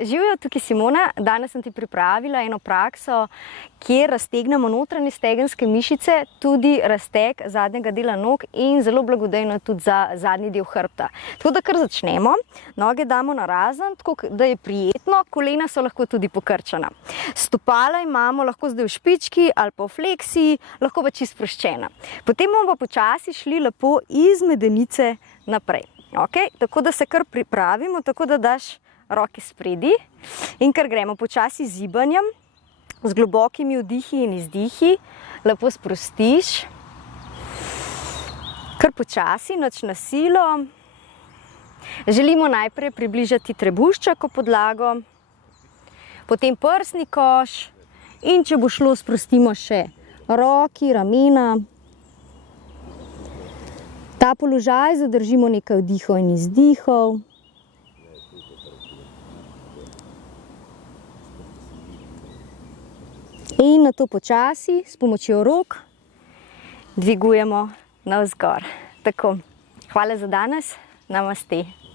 Živijo, tukaj Simona. Danes sem ti pripravila eno prakso, kjer raztegnemo notranje stegenske mišice, tudi razteg zadnjega dela nog in zelo blagodejno tudi za zadnji del hrbta. Tako da kar začnemo. Noge damo narazen, tako da je prijetno, kolena so lahko tudi pokrčena. Stopala imamo lahko zdaj v špički ali pa v fleksiji, lahko pa čisto sproščena. Potem bomo pa počasi šli lepo iz medenice naprej. Okay? Tako da se kar pripravimo, tako da daš roke spredi in kar gremo počasi z zibanjem, z globokimi vdihi in izdihi, lepo sprostiš, kar počasi, nič na silo. Želimo najprej približati trebušček ob podlago, potem prsni koš in če bo šlo, sprostimo še roki, ramena. Ta položaj zadržimo nekaj vdihov in izdihov. In nato počasi, s pomočjo rok, dvigujemo navzgor. Tako, hvala za danes, namaste.